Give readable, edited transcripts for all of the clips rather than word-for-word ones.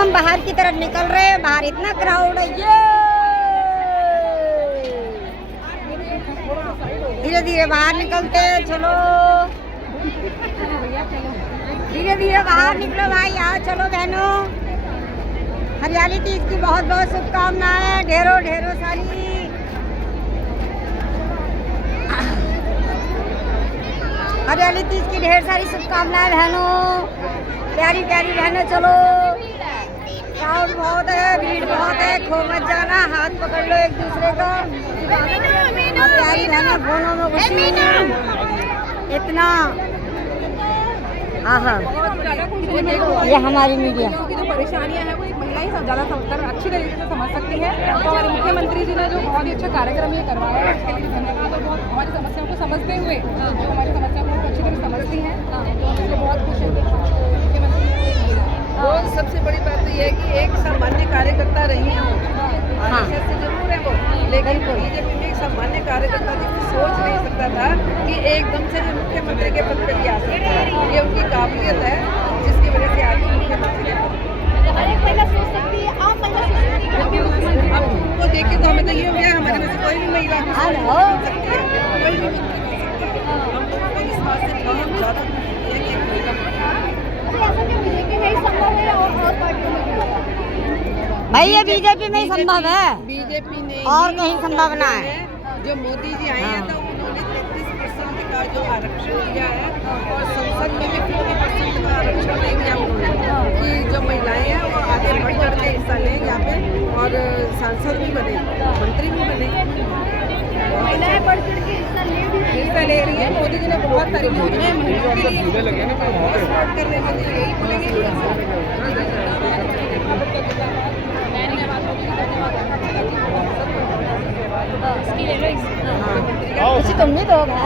हम बाहर की तरफ निकल रहे हैं। बाहर इतना क्राउड है, ये धीरे धीरे बाहर निकलते हैं। चलो धीरे धीरे बाहर निकलो भाई, आओ चलो बहनों। हरियाली तीज की बहुत बहुत शुभकामनाएं, ढेरों ढेरों सारी। हरियाली तीज की ढेर सारी शुभकामनाएं बहनों, प्यारी प्यारी बहनों। चलो क्राउड बहुत है, भीड़ बहुत है, खो मत जाना, हाथ पकड़ लो एक दूसरे का। प्यारी बहनों फोनों में घुसी इतना। हाँ ये हमारी मीडिया की जो परेशानियां हैं वो एक महिला ही ज़्यादा अच्छी तरीके से समझ सकती है। तो हमारे मुख्यमंत्री जी ने जो बहुत ही अच्छा कार्यक्रम ये करवाया है, उसके लिए धन्यवाद। और बहुत हमारी समस्याओं को समझते हुए जो हमारी समस्या को अच्छी तरह समझती हैं, तो इसलिए बहुत खुश है कि मुख्यमंत्री ने वो सबसे बड़ी बात तो ये है कि एक सामान्य कार्यकर्ता रही है आरएसएस से जरूर है वो, लेकिन बीजेपी में एक सामान्य कार्यकर्ता थी, कोई सोच नहीं सकता था कि एकदम से जो मुख्यमंत्री के पद पर आ सकता है। ये उनकी काबिलियत है जिसकी वजह से आज मुख्यमंत्री के पद पर। हर एक महिला सोच सकती है, आम महिला सोच सकती है। अब उनको देख के तो हमें तो ये हो गया, हमारे में से कोई भी महिला हो सकती है, कोई भी मंत्री हो सकती है। हम लोगों को इस बात से बहुत ज़्यादा खुशी है कि एक महिला। ऐसा क्यों बीजेपी में ही संभव है और पार्टियों में क्यों? भाई ये बीजेपी में ही संभव है, बीजेपी ने और कहीं संभावना है। जो मोदी जी आए हैं तो उन्होंने 33% का जो आरक्षण दिया है और संसद में भी 50% का आरक्षण दे दिया उन्होंने कि जो महिलाएं हैं वो आगे बढ़ चढ़ के हिस्सा लें यहाँ पे और सांसद भी बने, मंत्री भी बने। महिलाएं बढ़ चढ़ के हिस्सा ले रही है। मोदी जी ने बहुत सारी योजनाएं महिलाओं के लिए सपोर्ट कर रहे हैं। यही बोलेंगे कुछ तुम नहीं दोगे ना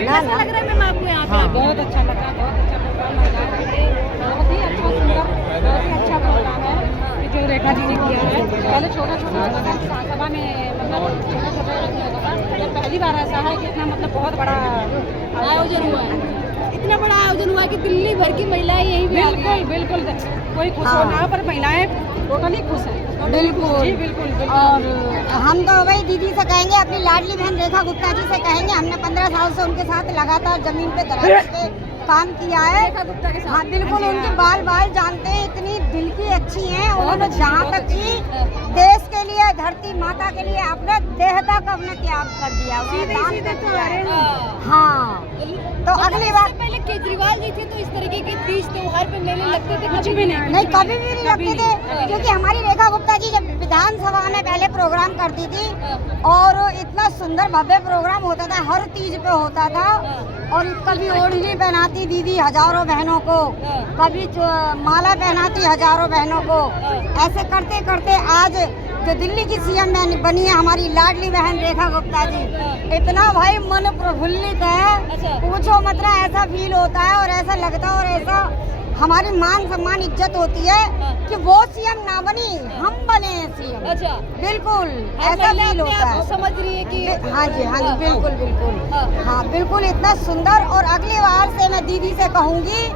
ना। लग रहा है मैम आपको यहाँ पे? बहुत अच्छा लगा, बहुत अच्छा प्रोग्राम बहुत ही अच्छा सुंदर, बहुत ही अच्छा प्रोग्राम है ये जो रेखा जी ने किया है। पहले छोटा छोटा होता था विधानसभा में, मतलब छोटा छोटा होता था, ये पहली बार ऐसा है कि इतना मतलब बहुत बड़ा आयोजन हुआ है। इतना बड़ा आयोजन हुआ है कि दिल्ली भर की महिलाएं यहीं पे बिल्कुल बिल्कुल कोई खुश हो ना, पर महिलाएं टोटली खुश हैं। बिल्कुल जी बिल्कुल। और हम तो वही दीदी से कहेंगे, अपनी लाडली बहन रेखा गुप्ता जी से कहेंगे, हमने 15 साल से उनके साथ लगातार जमीन पे दराज पे काम किया है। रेखा गुप्ता के साथ। हाँ बिल्कुल, उनके बाल बाल जानते हैं, इतनी दिल की अच्छी हैं। उन्होंने जहाँ तक कि देश के लिए, धरती माता के लिए अपने देह तक अपने त्याग कर दिया, दान कर दिया। हाँ तो अगली बार पहले केजरीवाल जी थे तो इस तरीके के तीज त्योहार पे मेले लगते थे? कुछ भी नहीं, कभी भी नहीं लगते थे, क्योंकि हमारी रेखा गुप्ता जी जब विधानसभा में पहले प्रोग्राम करती थी और इतना सुंदर भव्य प्रोग्राम होता था, हर तीज पे होता था। और कभी ओढ़नी पहनाती दीदी हजारों बहनों को, कभी माला पहनाती हजारों बहनों को। ऐसे करते करते आज जो दिल्ली की सीएम बनी है हमारी लाडली बहन रेखा गुप्ता जी, इतना भाई मन प्रफुल्लित है, पूछो मत ना। ऐसा फील होता है और ऐसा लगता है और ऐसा हमारी मान सम्मान इज्जत होती है कि वो सीएम ना बनी, हम बने सीएम। अच्छा, बिल्कुल ऐसा फील होता है। समझ रही है कि हाँ जी बिल्कुल बिल्कुल। हाँ बिल्कुल, इतना सुंदर। और अगली बार से मैं दीदी से कहूँगी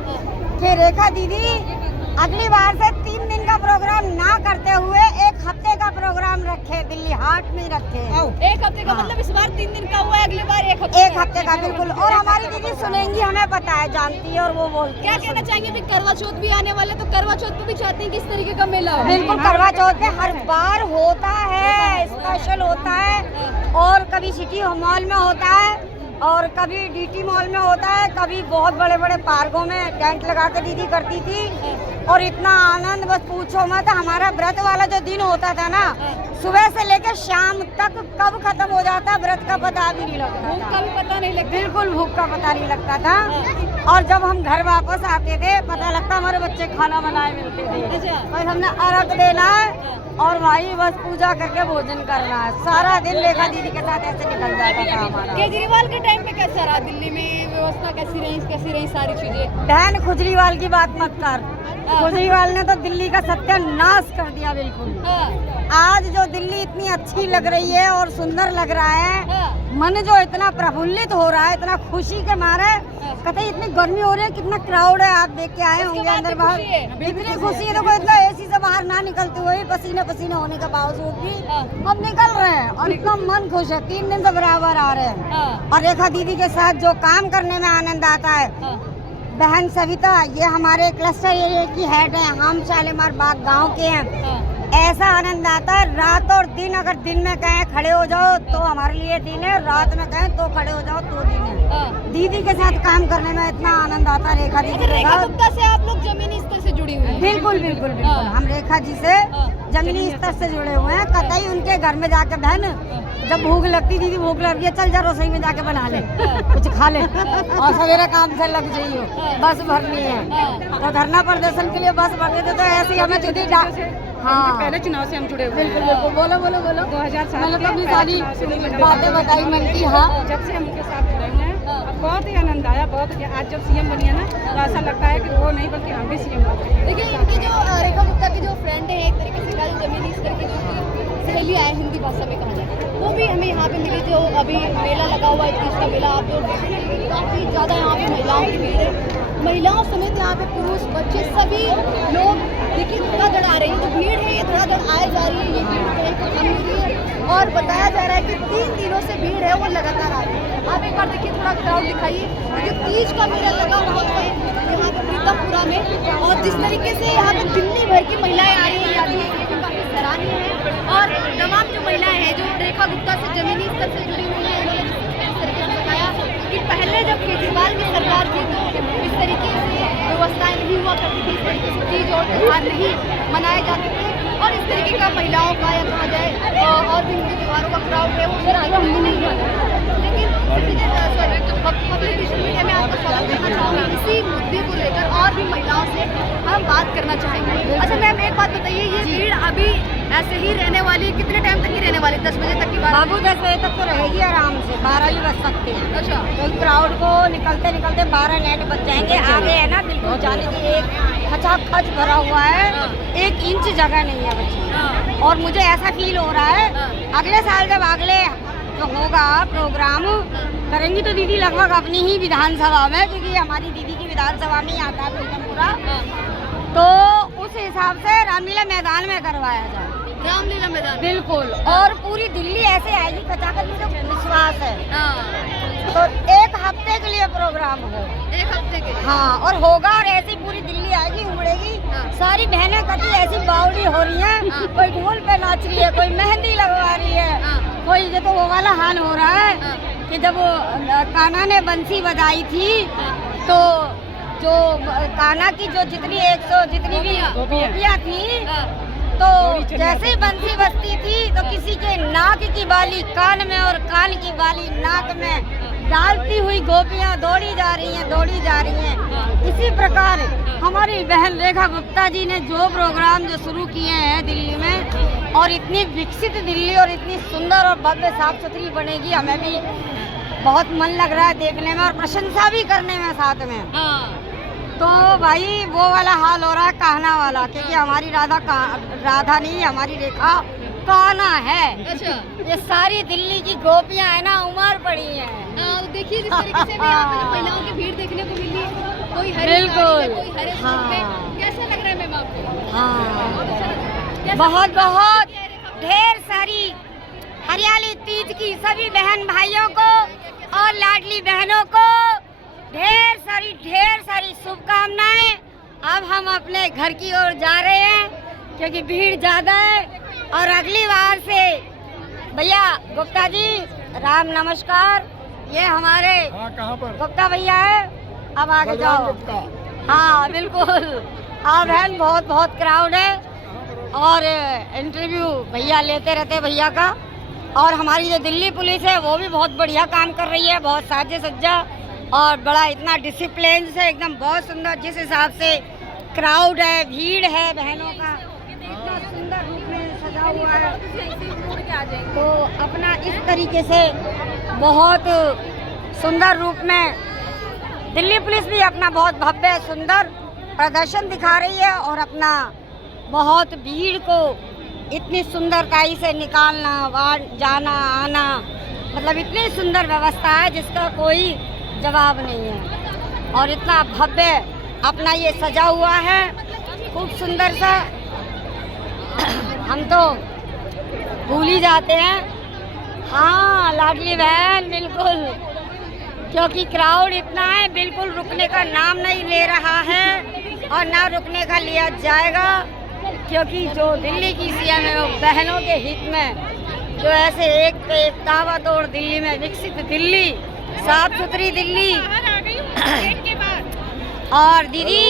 कि रेखा दीदी अगली बार से 3 दिन का प्रोग्राम ना करते हुए 1 हफ्ते का प्रोग्राम रखे, दिल्ली हाट में रखे। 1 हफ्ते का मतलब इस बार 3 दिन का हुआ है, अगली बार 1 हफ्ते 1 हफ्ते का बिल्कुल। और हमारी दीदी सुनेंगी, हमें पता है, जानती है और वो बोलती क्या कहना चाहेंगे? भी करवा चौथ भी आने वाले, तो करवा चौथ पे भी चाहते हैं कि इस तरीके का मेला हो? बिल्कुल, करवा चौथ में हर बार होता है, स्पेशल होता है। और कभी सिटी मॉल में होता है और कभी डीटी मॉल में होता है, कभी बहुत बड़े बड़े पार्कों में टेंट लगा के दीदी करती थी। और इतना आनंद बस पूछो मत। हमारा व्रत वाला जो दिन होता था ना, सुबह से लेकर शाम तक कब खत्म हो जाता व्रत का पता भी नहीं लगता, भूख का भी पता नहीं लगता। बिल्कुल भूख का पता नहीं लगता था। और जब हम घर वापस आते थे पता लगता हमारे बच्चे खाना बनाए मिलते थे। बस हमने अर्घ देना है और भाई बस पूजा करके भोजन करना है। सारा दिन रेखा दीदी के साथ ऐसे निकल जाता था हमारा। केजरीवाल के टाइम पे कैसा रहा? दिल्ली में व्यवस्था कैसी रही सारी चीजें? बहन खुजरीवाल की बात मत कर, केजरीवाल ने तो दिल्ली का सत्यानाश कर दिया बिल्कुल। आज जो दिल्ली इतनी अच्छी लग रही है और सुंदर लग रहा है, मन जो इतना प्रफुल्लित हो रहा है, इतना खुशी के मारे, कहते इतनी गर्मी हो रही है, कितना क्राउड है, आप देख के आए होंगे अंदर बाहर, इतनी खुशी है। देखो इतना एसी से बाहर ना निकलते हुए पसीने पसीने होने के बावजूद भी हम निकल रहे हैं और इतना मन खुश है। 3 दिन से बराबर आ रहे हैं और रेखा दीदी के साथ जो काम करने में आनंद आता है। बहन सविता ये हमारे क्लस्टर एरिया की हेड है, हम शालीमार बाग गाँव के हैं। ऐसा आनंद आता है, रात और दिन, अगर दिन में कहें खड़े हो जाओ तो हमारे लिए दिन है, रात में कहें तो खड़े हो जाओ तो दिन है। दीदी के साथ काम करने में इतना आनंद आता है। रेखा दीदी के साथ गुप्ता से आप लोग जमीनी स्तर से जुड़ी हुई हैं? बिल्कुल बिल्कुल बिल्कुल, हम रेखा जी से जमीनी स्तर से जुड़े हुए हैं। कतई उनके घर में जाके बहन जब भूख लगती, दीदी भूख लग रही है, चल जा रसोई में जाके बना ले, कुछ खा ले और सवेरे काम से लग जाइयो, बस भरनी है। तो धरना प्रदर्शन के लिए बस भरने थे, तो ऐसे ही हमें दीदी हाँ पहले चुनाव से हम जुड़े हुए बिल्कुल बिल्कुल, बोलो बोलो बोलो। 2007 मतलब अपनी सारी बातें बताई मन की। हाँ, जब से हम उनके साथ जुड़े हुए हैं, अब बहुत ही आनंद आया, बहुत। आज जब सीएम बनी है ना, तो ऐसा लगता है कि वो नहीं बल्कि हम भी सीएम बन रहे हैं। देखिए इनकी जो रेखा गुप्ता की जो फ्रेंड है, एक तरीके से जो जमीनी स्तर की जो सहेली है हिंदी भाषा में कहा जाए, वो भी हमें यहाँ पे मिली। जो अभी मेला लगा हुआ है, तीज का मेला, आप जो काफ़ी ज़्यादा यहाँ पे महिलाओं की भीड़ है, महिलाओं समेत यहाँ पे पुरुष बच्चे सभी लोग देखिए धड़ाधड़ आ रही है। जो भीड़ है ये धड़ाधड़ आए जा रही है, ये भीड़ कहीं को कम नहीं रही है। और बताया जा रहा है कि 3 दिनों से भीड़ है वो लगातार आ रही है। आप एक बार देखिए, थोड़ा क्राउड दिखाइए, क्योंकि तीज का मेला लगा हुआ है यहाँ पे प्रीतमपुरा में, और जिस तरीके से यहाँ पे दिल्ली भर की महिलाएं आ रही है, ये भी काफ़ी सराहनीय है। और तमाम जो महिलाएं हैं जो रेखा गुप्ता से जमीनी स्तर से जुड़ी हुई है, उन्होंने इस तरीके से बताया कि पहले जब केजरीवाल की सरकार थी तो इस तरीके से व्यवस्थाएं नहीं हुआ करती थी, इस तरीके से तीज और त्यौहार नहीं मनाए जाते थे, और इस तरीके का महिलाओं का या कहा जाए और भी हिंदू त्योहारों का क्राउड है वो भी नहीं हुआ। लेकिन पब्लिक मीडिया में आपका स्वागत करना चाहूँगी। इसी मुद्दे को लेकर और भी महिलाओं से हम बात करना चाहेंगे। अच्छा मैम, एक बात बताइए, ये भीड़ अभी ऐसे ही रहने वाली है, कितने टाइम तक की रहने वाली? 10 बजे तक की बात? बाबू 10 बजे तक तो रहेगी आराम से, 12 भी बज सकते हैं। अच्छा, तो क्राउड को निकलते निकलते 12 नेट बच जाएंगे। आगे है ना बिल्कुल जाने की एक खचाखच भरा हुआ है, 1 इंच जगह नहीं है बच्ची। और मुझे ऐसा फील हो रहा है अगले साल जब अगले जो होगा प्रोग्राम करेंगी तो दीदी लगभग अपनी ही विधानसभा में, क्योंकि हमारी दीदी की विधानसभा में ही आता है प्रीतमपुरा, तो उस हिसाब से रामलीला मैदान में करवाया जाए। रामलीला मैदान बिल्कुल, और पूरी दिल्ली ऐसे आएगी, खचाखच मुझे विश्वास है। तो 1 हफ्ते के लिए प्रोग्राम हो, 1 हफ्ते के? हाँ, और होगा, और ऐसी पूरी दिल्ली आएगी, उमड़ेगी। सारी बहनें कभी ऐसी बावड़ी हो रही हैं, कोई ढोल पे नाच रही है, कोई मेहंदी लगवा रही है, कोई ये तो वो वाला हाल हो रहा है कि जब वो कान्हा ने बंसी बजाई थी तो जो कान्हा की जो जितनी 100 जितनी भी गोपियाँ थी, तो जैसे ही बंसी बजती थी तो किसी के नाक की बाली कान में और कान की बाली नाक में डालती हुई गोपियाँ दौड़ी जा रही हैं, दौड़ी जा रही हैं। इसी प्रकार हमारी बहन रेखा गुप्ता जी ने जो प्रोग्राम जो शुरू किए हैं दिल्ली में, और इतनी विकसित दिल्ली और इतनी सुंदर और भव्य साफ सुथरी बनेगी, हमें भी बहुत मन लग रहा है देखने में और प्रशंसा भी करने में साथ में। तो भाई वो वाला हाल हो रहा है कान्हा वाला, क्योंकि हमारी राधा नहीं, हमारी रेखा कान्हा है। अच्छा, ये सारी दिल्ली की गोपियां है ना, उमर पड़ी हैं। देखिए जिस तरीके से भी यहाँ पे जो महिलाओं की भीड़ देखने को मिली, कोई हरे बिल्कुल, कोई हरे सूट में, कैसा लग रहा है मैम आपको? हाँ, बहुत बहुत ढेर सारी हरियाली तीज की सभी बहन भाइयों को और लाडली बहनों को ढेर सारी शुभकामनाएं। अब हम अपने घर की ओर जा रहे हैं क्योंकि भीड़ ज्यादा है, और अगली बार से भैया गुप्ता जी राम नमस्कार, ये हमारे कहाँ पर गुप्ता भैया है, अब आगे जाओ। हाँ बिल्कुल, हाँ बहन, बहुत बहुत क्राउड है और इंटरव्यू भैया लेते रहते भैया का। और हमारी जो दिल्ली पुलिस है वो भी बहुत बढ़िया काम कर रही है, बहुत साजे सज्जा और बड़ा इतना डिसिप्लिन से एकदम बहुत सुंदर, जिस हिसाब से क्राउड है, भीड़ है बहनों का, इतना सुंदर रूप में सजा हुआ है। तो अपना इस तरीके से बहुत सुंदर रूप में दिल्ली पुलिस भी अपना बहुत भव्य सुंदर प्रदर्शन दिखा रही है और अपना बहुत भीड़ को इतनी सुंदरताई से निकालना, वार्ड जाना आना, मतलब इतनी सुंदर व्यवस्था है जिसका कोई जवाब नहीं है। और इतना भव्य अपना ये सजा हुआ है, खूब सुंदर सा। हम तो भूल ही जाते हैं। हाँ, लाडली बहन, बिल्कुल, क्योंकि क्राउड इतना है, बिल्कुल रुकने का नाम नहीं ले रहा है और ना रुकने का लिया जाएगा, क्योंकि जो दिल्ली की सीएम है वो बहनों के हित में जो ऐसे एक पे एक दावा तोड़ दिल्ली में विकसित दिल्ली, साफ सुथरी दिल्ली। और दीदी,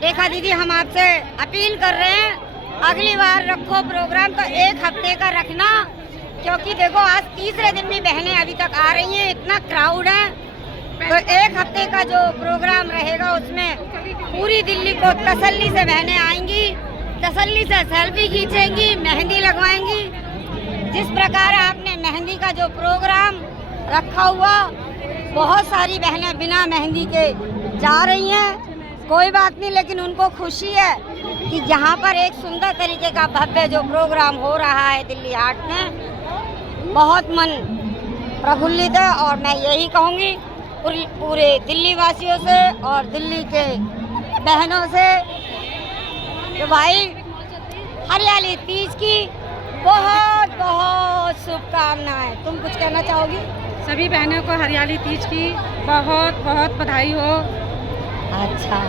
देखा दीदी, हम आपसे अपील कर रहे हैं, अगली बार रखो प्रोग्राम तो 1 हफ्ते का रखना, क्योंकि देखो आज तीसरे दिन भी बहनें अभी तक आ रही हैं, इतना क्राउड है। तो 1 हफ्ते का जो प्रोग्राम रहेगा उसमें पूरी दिल्ली को तसल्ली से बहनें आएंगी, तसल्ली से सेल्फी खींचेंगी, मेहंदी लगवाएंगी। जिस प्रकार आपने मेहंदी का जो प्रोग्राम रखा हुआ, बहुत सारी बहनें बिना मेहंदी के जा रही हैं, कोई बात नहीं, लेकिन उनको खुशी है कि यहाँ पर एक सुंदर तरीके का भव्य जो प्रोग्राम हो रहा है दिल्ली हाट में, बहुत मन प्रफुल्लित है। और मैं यही कहूँगी पूरे दिल्ली वासियों से और दिल्ली के बहनों से कि भाई हरियाली तीज की बहुत बहुत शुभकामनाएं। तुम कुछ कहना चाहोगी? सभी बहनों को हरियाली तीज की बहुत बहुत बधाई हो। अच्छा,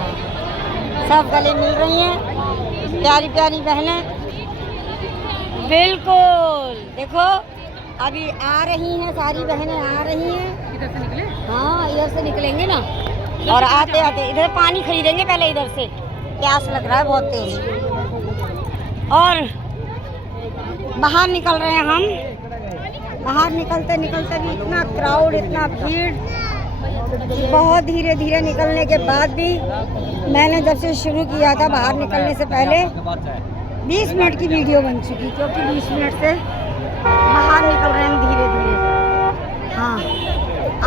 सब गले मिल रही हैं, प्यारी प्यारी बहनें, बिल्कुल। देखो अभी आ रही हैं, सारी बहनें आ रही हैं। इधर से निकले? हाँ, इधर से निकलेंगे ना, और आते आते इधर पानी खरीदेंगे पहले, इधर से प्यास लग रहा है बहुत तेज। और बाहर निकल रहे हैं हम। बाहर निकलते निकलते भी इतना क्राउड, इतना भीड़, बहुत धीरे धीरे निकलने के बाद भी मैंने जब से शुरू किया था बाहर निकलने से पहले 20 मिनट की वीडियो बन चुकी, क्योंकि 20 मिनट से बाहर निकल रहे हैं धीरे धीरे। हाँ,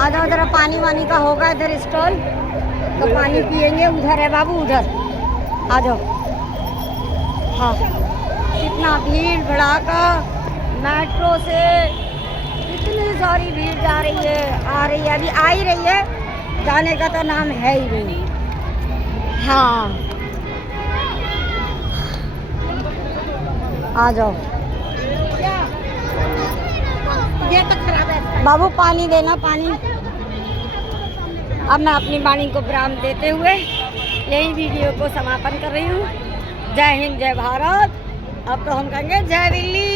आधा जरा पानी वानी का होगा इधर स्टॉल, तो पानी पियेंगे। उधर है बाबू, उधर आ जाओ। हाँ, इतना भीड़ भड़ाका, मेट्रो से इतनी सारी भीड़ जा रही है, आ रही है, अभी आ ही रही है, जाने का तो नाम है ही नहीं। हाँ, आ जाओ। ये तो खराब है बाबू, पानी देना, पानी। अब मैं अपनी वाणी को विराम देते हुए यही वीडियो को समापन कर रही हूँ। जय हिंद, जय भारत। अब तो हम कहेंगे जय दिल्ली।